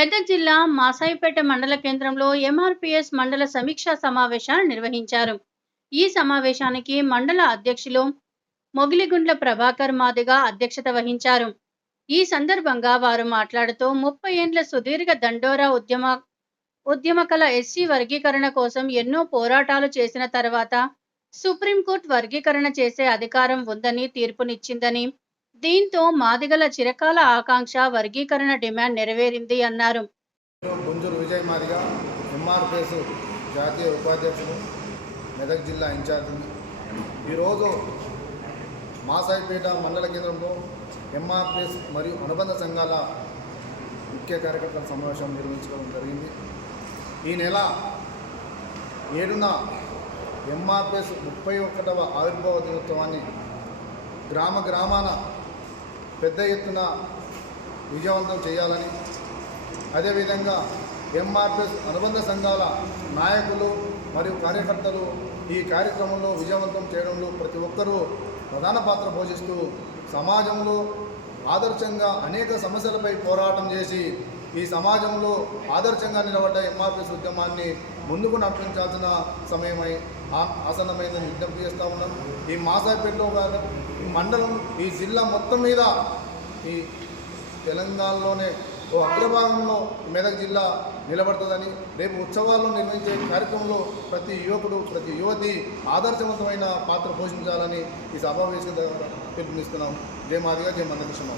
మెదక్ జిల్లా మాసాయిపేట మండల కేంద్రంలో ఎంఆర్పీఎస్ మండల సమీక్షా సమావేశాలు నిర్వహించారు. ఈ సమావేశానికి మండల అధ్యక్షులు మొగిలిగుండ్ల ప్రభాకర్ మాదిగ అధ్యక్షత వహించారు. ఈ సందర్భంగా వారు మాట్లాడుతూ 30 ఏండ్ల సుదీర్ఘ దండోరా ఉద్యమకల ఎస్సీ వర్గీకరణ కోసం ఎన్నో పోరాటాలు చేసిన తర్వాత సుప్రీంకోర్టు వర్గీకరణ చేసే అధికారం ఉందని తీర్పునిచ్చిందని, దీంతో మాదిగల చిరకాల ఆకాంక్ష వర్గీకరణ డిమాండ్ నెరవేరింది అన్నారు. గుంజూరు విజయ్ మాదిగ ఎంఆర్పీఎస్ జాతీయ ఉపాధ్యక్షులు, మెదక్ జిల్లా ఇన్ఛార్జిని. ఈరోజు మాసాయిపేట మండల కేంద్రంలో ఎంఆర్పీఎస్ మరియు అనుబంధ సంఘాల ముఖ్య కార్యకర్తల సమావేశం నిర్వహించుకోవడం జరిగింది. ఈ నెల 7న ఎంఆర్పీఎస్ 31వ ఆవిర్భావ దినోత్సవాన్ని గ్రామాన పెద్ద ఎత్తున విజయవంతం చేయాలని, అదేవిధంగా ఎంఆర్పీఎస్ అనుబంధ సంఘాల నాయకులు మరియు కార్యకర్తలు ఈ కార్యక్రమంలో విజయవంతం చేయడంలో ప్రతి ఒక్కరూ ప్రధాన పాత్ర పోషిస్తూ సమాజంలో ఆదర్శంగా అనేక సమస్యలపై పోరాటం చేసి ఈ సమాజంలో ఆదర్శంగా నిలబడ్డ ఎంఆర్పీఎస్ ఉద్యమాన్ని ముందుకు నడిపించాల్సిన సమయమై ఆసన్నమైందని విజ్ఞప్తి చేస్తూ ఉన్నాం. ఈ మాసాయిపేటలో ఈ మండలం, ఈ జిల్లా మొత్తం మీద ఈ తెలంగాణలోనే ఓ అగ్రభాగంలో మెదక్ జిల్లా నిలబడుతుందని, రేపు ఉత్సవాల్లో నిర్వహించే కార్యక్రమంలో ప్రతి యువకుడు ప్రతి యువతి ఆదర్శవంతమైన పాత్ర పోషించాలని ఈ సమావేశం ద్వారా పిలుపునిస్తున్నాం. జై మాదిగ, జై మందకృష్ణ.